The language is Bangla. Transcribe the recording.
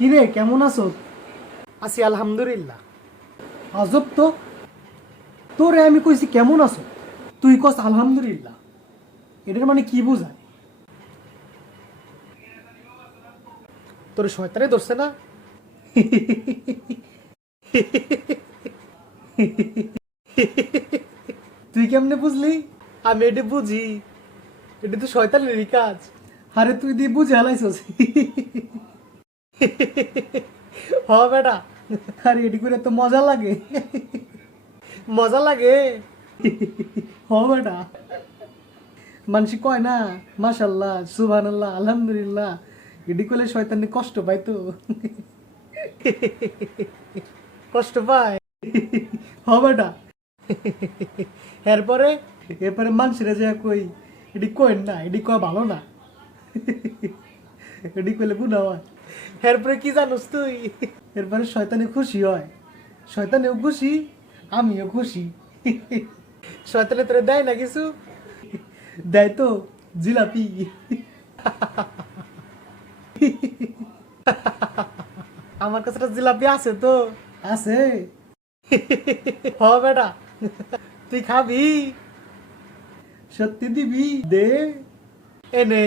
কিরে কেমন আছো? আছি আলহামদুলিল্লাহ। আজব তো, তোরে আমি কইছি কেমন আছো, তুই কস আলহামদুলিল্লাহ। এটার মানে কি বোঝায়? তোর শয়তানে ধরছে না? তুই কেমনে বুঝলি? আমি এটা বুঝি, এটা তো শয়তানেরই কাজ। আরে তুই দিয়ে বুঝে হালাইছস। হ বেটা, আরে এটি করে তো মজা লাগে। মজা লাগে। হ বেটা, মানুষ কয় না মাশাল্লাহ সুবহানাল্লাহ আলহামদুলিল্লাহ, এটি করলে শয়তানি কষ্ট পাইতো। কষ্ট পায়। হ বেটা, এরপরে এরপরে মানুষেরা যে কই এটি কইন না, এটি কয় ভালো না, এটি কইলে গুণা হয়। এরপরে কি জানোস তুই? এরপরে শয়তানে খুশি হয়, শয়তানেও খুশি, আমিও খুশি। শয়তানে তোরে দেয় না কিছু? দেয় তো, জিলাপি। আমার কাছে একটা জিলাপি আছে তো। আছে? হ বেটা, তুই খাবি? সত্যি দিবি? দে। এনে